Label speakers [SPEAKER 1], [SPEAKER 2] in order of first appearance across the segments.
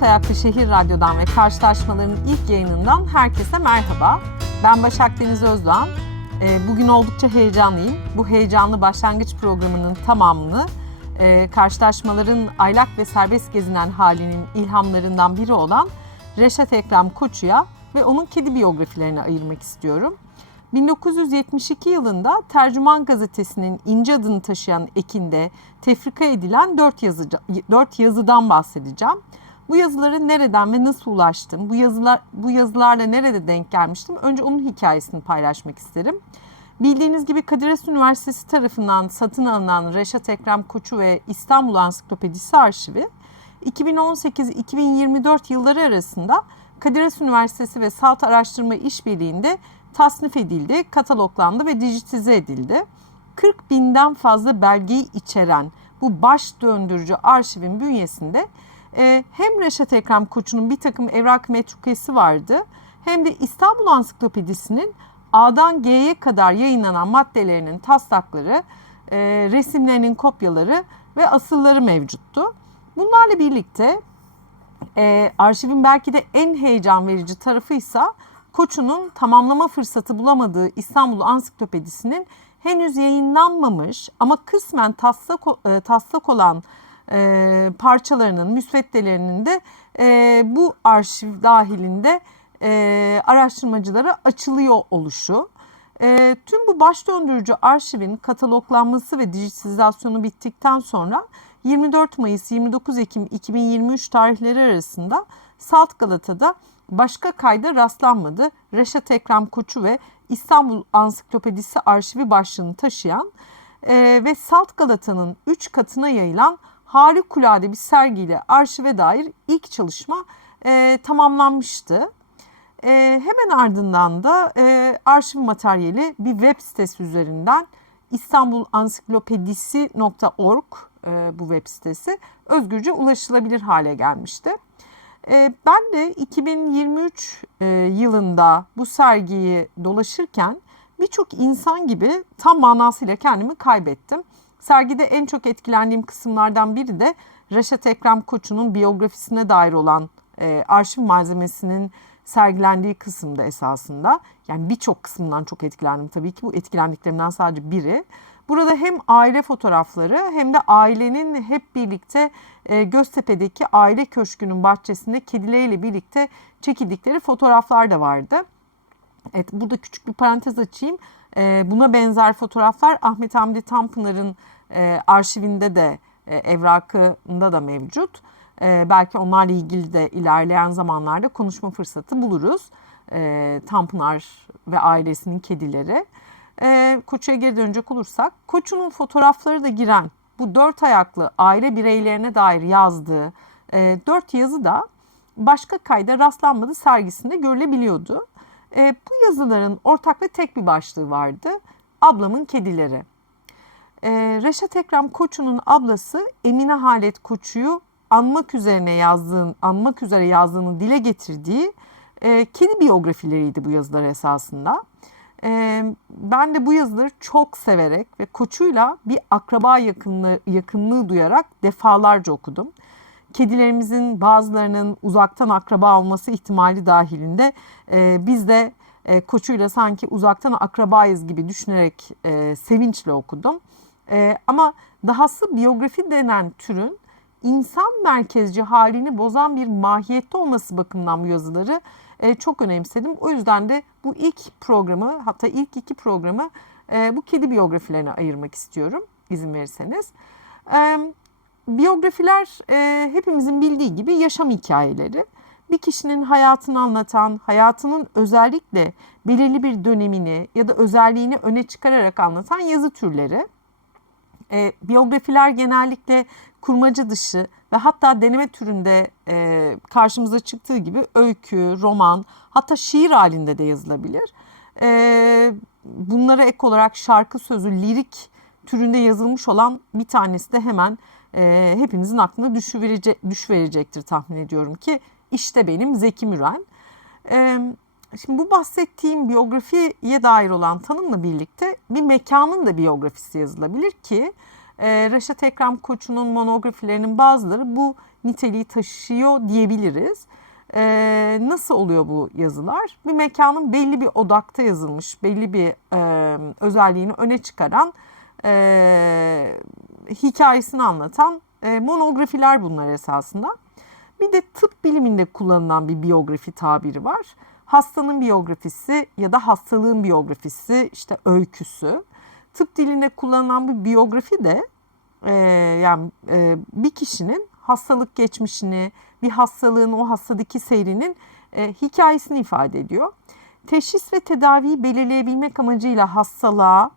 [SPEAKER 1] Dört Ayaklı Şehir Radyo'dan ve karşılaşmaların ilk yayınından herkese merhaba. Ben Başak Deniz Özdoğan. Ee, Bugün oldukça heyecanlıyım. Bu heyecanlı başlangıç programının tamamını e, karşılaşmaların aylak ve serbest gezinen halinin ilhamlarından biri olan Reşat Ekrem Koçu'ya ve onun kedi biyografilerine ayırmak istiyorum. 1972 yılında Tercüman Gazetesi'nin ince adını taşıyan ekinde tefrika edilen dört, yazıcı, dört yazıdan bahsedeceğim. Bu yazılara nereden ve nasıl ulaştım? Bu yazılar bu yazılarla nerede denk gelmiştim? Önce onun hikayesini paylaşmak isterim. Bildiğiniz gibi Kadir Has Üniversitesi tarafından satın alınan Reşat Ekrem Koçu ve İstanbul Ansiklopedisi arşivi 2018-2024 yılları arasında Kadir Has Üniversitesi ve Salt Araştırma İşbirliği'nde tasnif edildi, kataloglandı ve dijitize edildi. 40 binden fazla belgeyi içeren bu baş döndürücü arşivin bünyesinde e, hem Reşat Ekrem Koçu'nun bir takım evrak metrukesi vardı hem de İstanbul Ansiklopedisi'nin A'dan G'ye kadar yayınlanan maddelerinin taslakları, e, resimlerinin kopyaları ve asılları mevcuttu. Bunlarla birlikte e, arşivin belki de en heyecan verici tarafıysa Koçu'nun tamamlama fırsatı bulamadığı İstanbul Ansiklopedisi'nin henüz yayınlanmamış ama kısmen taslak, e, taslak olan e, parçalarının, müsveddelerinin de e, bu arşiv dahilinde e, araştırmacılara açılıyor oluşu. E, tüm bu baş döndürücü arşivin kataloglanması ve dijitalizasyonu bittikten sonra 24 Mayıs 29 Ekim 2023 tarihleri arasında Salt Galata'da başka kayda rastlanmadı. Reşat Ekrem Koçu ve İstanbul Ansiklopedisi arşivi başlığını taşıyan e, ve Salt Galata'nın 3 katına yayılan harikulade bir sergiyle arşive dair ilk çalışma e, tamamlanmıştı. E, hemen ardından da e, arşiv materyali bir web sitesi üzerinden istanbulansiklopedisi.org e, bu web sitesi özgürce ulaşılabilir hale gelmişti. E, ben de 2023 e, yılında bu sergiyi dolaşırken birçok insan gibi tam manasıyla kendimi kaybettim. Sergide en çok etkilendiğim kısımlardan biri de Reşat Ekrem Koçu'nun biyografisine dair olan e, arşiv malzemesinin sergilendiği kısımda esasında. Yani birçok kısmından çok etkilendim tabii ki bu etkilendiklerimden sadece biri. Burada hem aile fotoğrafları hem de ailenin hep birlikte e, Göztepe'deki aile köşkünün bahçesinde kedileriyle birlikte çekildikleri fotoğraflar da vardı. Evet burada küçük bir parantez açayım. E, buna benzer fotoğraflar Ahmet Hamdi Tanpınar'ın e, arşivinde de e, evrakında da mevcut. E, belki onlarla ilgili de ilerleyen zamanlarda konuşma fırsatı buluruz. E, Tanpınar ve ailesinin kedileri. E, Koçu'ya geri dönecek olursak, Koçu'nun fotoğrafları da giren bu dört ayaklı aile bireylerine dair yazdığı e, dört yazı da başka kayda rastlanmadı sergisinde görülebiliyordu. E, bu yazıların ortak ve tek bir başlığı vardı. Ablamın kedileri. E, Reşat Ekrem Koçu'nun ablası Emine Halet Koçu'yu anmak üzerine yazdığın, anmak üzere yazdığını dile getirdiği e, kedi biyografileriydi bu yazılar esasında. E, ben de bu yazıları çok severek ve Koçu'yla bir akraba yakınlığı, yakınlığı duyarak defalarca okudum. Kedilerimizin bazılarının uzaktan akraba olması ihtimali dahilinde e, biz de e, Koçu'yla sanki uzaktan akrabayız gibi düşünerek e, sevinçle okudum. E, ama dahası biyografi denen türün insan merkezci halini bozan bir mahiyette olması bakımından bu yazıları e, çok önemsedim. O yüzden de bu ilk programı hatta ilk iki programı e, bu kedi biyografilerine ayırmak istiyorum izin verirseniz. E, biyografiler e, hepimizin bildiği gibi yaşam hikayeleri. Bir kişinin hayatını anlatan, hayatının özellikle belirli bir dönemini ya da özelliğini öne çıkararak anlatan yazı türleri. E, biyografiler genellikle kurmaca dışı ve hatta deneme türünde e, karşımıza çıktığı gibi öykü, roman hatta şiir halinde de yazılabilir. E, bunlara ek olarak şarkı sözü, lirik türünde yazılmış olan bir tanesi de hemen e, hepinizin aklına düşüverecek, düşverecektir tahmin ediyorum ki işte benim Zeki Müren. E, şimdi bu bahsettiğim biyografiye dair olan tanımla birlikte bir mekanın da biyografisi yazılabilir ki E, Reşat Ekrem Koçu'nun monografilerinin bazıları bu niteliği taşıyor diyebiliriz. E, nasıl oluyor bu yazılar? Bir mekanın belli bir odakta yazılmış, belli bir e, özelliğini öne çıkaran e, hikayesini anlatan e, monografiler bunlar esasında. Bir de tıp biliminde kullanılan bir biyografi tabiri var. Hastanın biyografisi ya da hastalığın biyografisi, işte öyküsü. Tıp dilinde kullanılan bir biyografi de e, yani e, bir kişinin hastalık geçmişini, bir hastalığın o hastadaki seyrinin e, hikayesini ifade ediyor. Teşhis ve tedaviyi belirleyebilmek amacıyla hastalığa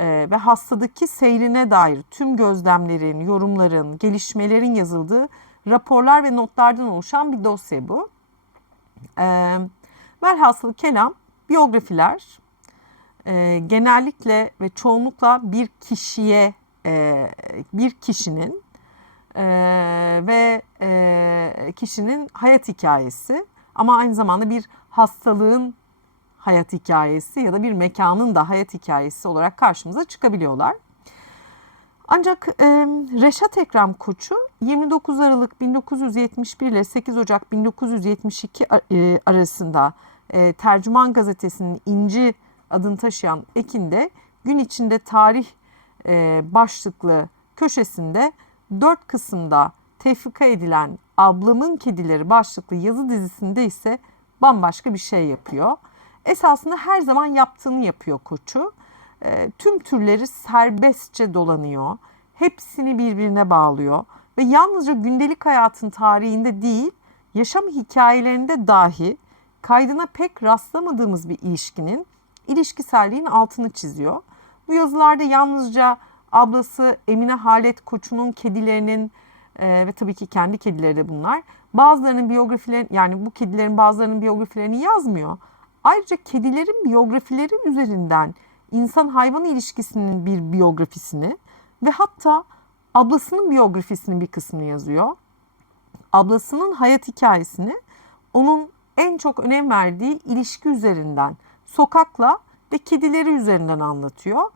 [SPEAKER 1] ve hastadaki seyrine dair tüm gözlemlerin, yorumların, gelişmelerin yazıldığı raporlar ve notlardan oluşan bir dosya bu. E, velhasıl kelam biyografiler e, genellikle ve çoğunlukla bir kişiye e, bir kişinin e, ve kişinin hayat hikayesi ama aynı zamanda bir hastalığın hayat hikayesi ya da bir mekanın da hayat hikayesi olarak karşımıza çıkabiliyorlar. Ancak e, Reşat Ekrem Koçu 29 Aralık 1971 ile 8 Ocak 1972 e, arasında e, Tercüman Gazetesi'nin İnci adını taşıyan ekinde gün içinde tarih e, başlıklı köşesinde dört kısımda tefrika edilen Ablamın Kedileri başlıklı yazı dizisinde ise bambaşka bir şey yapıyor. Esasında her zaman yaptığını yapıyor koçu. E, tüm türleri serbestçe dolanıyor. Hepsini birbirine bağlıyor ve yalnızca gündelik hayatın tarihinde değil, yaşam hikayelerinde dahi kaydına pek rastlamadığımız bir ilişkinin ilişkiselliğin altını çiziyor. Bu yazılarda yalnızca ablası Emine Halet Koçu'nun kedilerinin e, ve tabii ki kendi kedileri de bunlar. Bazılarının biyografilerini yani bu kedilerin bazılarının biyografilerini yazmıyor. Ayrıca kedilerin biyografileri üzerinden insan hayvan ilişkisinin bir biyografisini ve hatta ablasının biyografisinin bir kısmını yazıyor. Ablasının hayat hikayesini onun en çok önem verdiği ilişki üzerinden, sokakla ve kedileri üzerinden anlatıyor.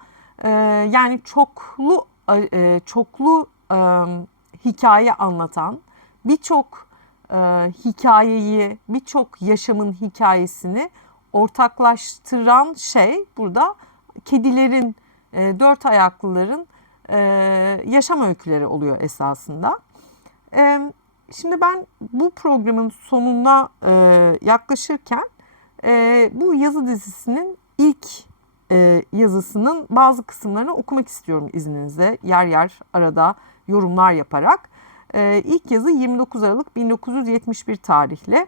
[SPEAKER 1] Ee, yani çoklu e, çoklu e, hikaye anlatan, birçok e, hikayeyi, birçok yaşamın hikayesini ortaklaştıran şey burada kedilerin, e, dört ayaklıların e, yaşam öyküleri oluyor esasında. E, şimdi ben bu programın sonuna e, yaklaşırken e, bu yazı dizisinin ilk e, yazısının bazı kısımlarını okumak istiyorum izninizle. Yer yer arada yorumlar yaparak. E, ilk yazı 29 Aralık 1971 tarihli.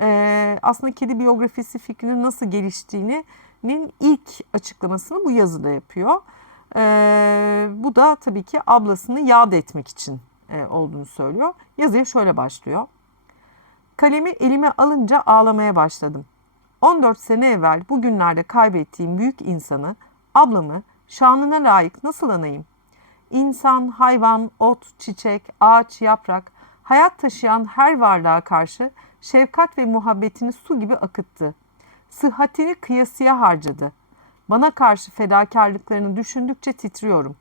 [SPEAKER 1] E, aslında kedi biyografisi fikrinin nasıl geliştiğinin ilk açıklamasını bu yazıda yapıyor. E, bu da tabii ki ablasını yad etmek için e, olduğunu söylüyor. Yazıya şöyle başlıyor. Kalemi elime alınca ağlamaya başladım. 14 sene evvel bugünlerde kaybettiğim büyük insanı, ablamı şanına layık nasıl anayım? İnsan, hayvan, ot, çiçek, ağaç, yaprak, hayat taşıyan her varlığa karşı şefkat ve muhabbetini su gibi akıttı. Sıhhatini kıyasıya harcadı. Bana karşı fedakarlıklarını düşündükçe titriyorum.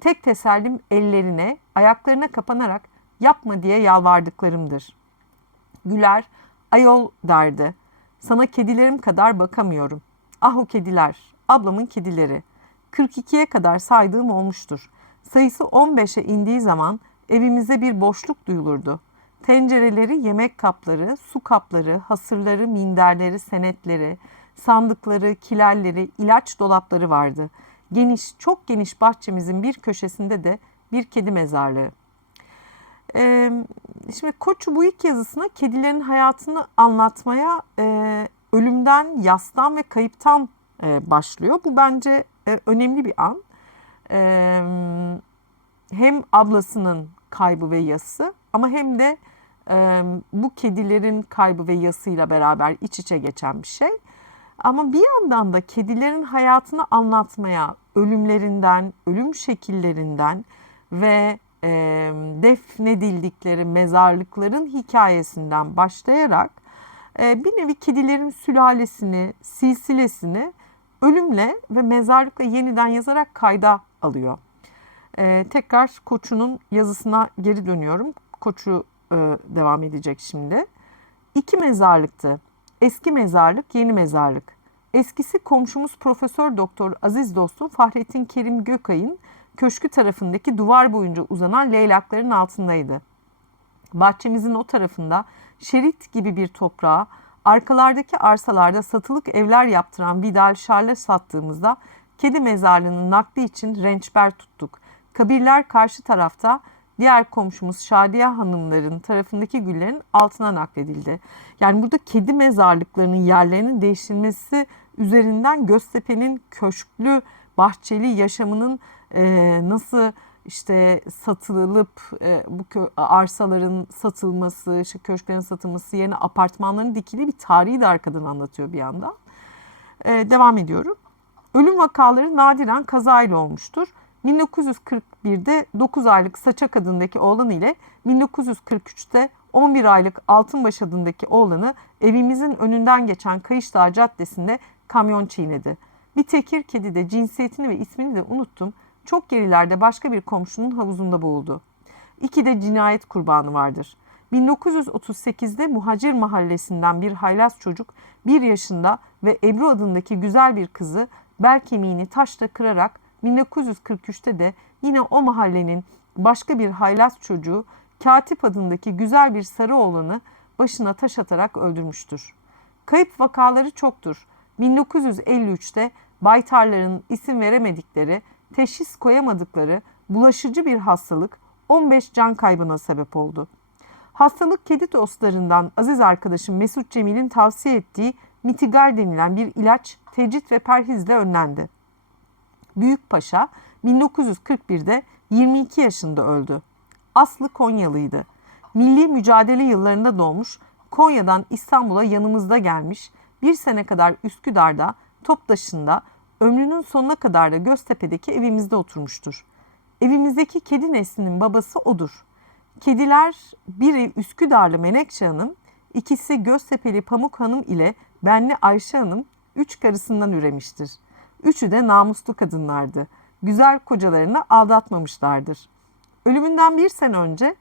[SPEAKER 1] Tek tesellim ellerine, ayaklarına kapanarak yapma diye yalvardıklarımdır. Güler, ayol derdi. Sana kedilerim kadar bakamıyorum. Ah o kediler, ablamın kedileri. 42'ye kadar saydığım olmuştur. Sayısı 15'e indiği zaman evimize bir boşluk duyulurdu. Tencereleri, yemek kapları, su kapları, hasırları, minderleri, senetleri, sandıkları, kilerleri, ilaç dolapları vardı. Geniş, çok geniş bahçemizin bir köşesinde de bir kedi mezarlığı. Ee, şimdi Koçu bu ilk yazısına kedilerin hayatını anlatmaya e, ölümden, yastan ve kayıptan e, başlıyor. Bu bence e, önemli bir an. E, hem ablasının kaybı ve yası ama hem de bu kedilerin kaybı ve yasıyla beraber iç içe geçen bir şey. Ama bir yandan da kedilerin hayatını anlatmaya ölümlerinden, ölüm şekillerinden ve e, defnedildikleri mezarlıkların hikayesinden başlayarak e, bir nevi kedilerin sülalesini, silsilesini ölümle ve mezarlıkla yeniden yazarak kayda alıyor. Ee, tekrar Koçu'nun yazısına geri dönüyorum. Koçu e, devam edecek şimdi. İki mezarlıktı. Eski mezarlık, yeni mezarlık. Eskisi komşumuz Profesör Doktor Aziz dostum Fahrettin Kerim Gökay'ın köşkü tarafındaki duvar boyunca uzanan leylakların altındaydı. Bahçemizin o tarafında şerit gibi bir toprağa, arkalardaki arsalarda satılık evler yaptıran Vidal Şarl'e sattığımızda kedi mezarlığının nakli için rençber tuttuk. Kabirler karşı tarafta diğer komşumuz Şadiye Hanımların tarafındaki güllerin altına nakledildi. Yani burada kedi mezarlıklarının yerlerinin değiştirilmesi üzerinden Göztepe'nin köşklü bahçeli yaşamının e, nasıl işte satılıp e, bu arsaların satılması, işte köşklerin satılması yerine apartmanların dikili bir tarihi de arkadan anlatıyor bir yandan. E, devam ediyorum. Ölüm vakaları nadiren kazayla olmuştur. 1941'de 9 aylık Saçak adındaki oğlan ile 1943'te 11 aylık Altınbaş adındaki oğlanı evimizin önünden geçen Kayışdağ Caddesi'nde kamyon çiğnedi. Bir tekir kedi de cinsiyetini ve ismini de unuttum. Çok gerilerde başka bir komşunun havuzunda boğuldu. İki de cinayet kurbanı vardır. 1938'de Muhacir Mahallesi'nden bir haylaz çocuk bir yaşında ve Ebru adındaki güzel bir kızı bel kemiğini taşla kırarak 1943'te de yine o mahallenin başka bir haylaz çocuğu Katip adındaki güzel bir sarı oğlanı başına taş atarak öldürmüştür. Kayıp vakaları çoktur. 1953'te baytarların isim veremedikleri, teşhis koyamadıkları bulaşıcı bir hastalık 15 can kaybına sebep oldu. Hastalık kedi dostlarından aziz arkadaşım Mesut Cemil'in tavsiye ettiği mitigal denilen bir ilaç tecrit ve perhizle önlendi. Büyük Paşa 1941'de 22 yaşında öldü. Aslı Konyalıydı. Milli mücadele yıllarında doğmuş, Konya'dan İstanbul'a yanımızda gelmiş, bir sene kadar Üsküdar'da, Toptaşı'nda, ömrünün sonuna kadar da Göztepe'deki evimizde oturmuştur. Evimizdeki kedi neslinin babası odur. Kediler biri Üsküdarlı Menekşe Hanım, ikisi Göztepe'li Pamuk Hanım ile benli Ayşe Hanım üç karısından üremiştir. Üçü de namuslu kadınlardı. Güzel kocalarını aldatmamışlardır. Ölümünden bir sene önce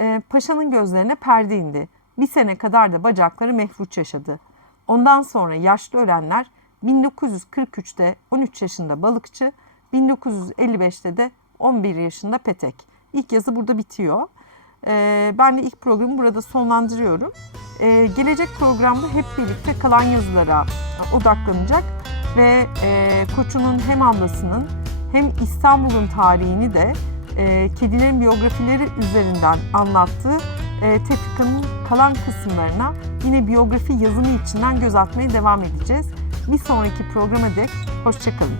[SPEAKER 1] e, paşanın gözlerine perde indi. Bir sene kadar da bacakları mehvuç yaşadı. Ondan sonra yaşlı ölenler 1943'te 13 yaşında balıkçı, 1955'te de 11 yaşında petek. İlk yazı burada bitiyor. E, ben de ilk programı burada sonlandırıyorum. E, gelecek programda hep birlikte kalan yazılara odaklanacak ve e, Koçu'nun hem ablasının hem İstanbul'un tarihini de e, kedilerin biyografileri üzerinden anlattığı e, Tefrika'nın kalan kısımlarına yine biyografi yazımı içinden göz atmaya devam edeceğiz. Bir sonraki programa dek hoşçakalın.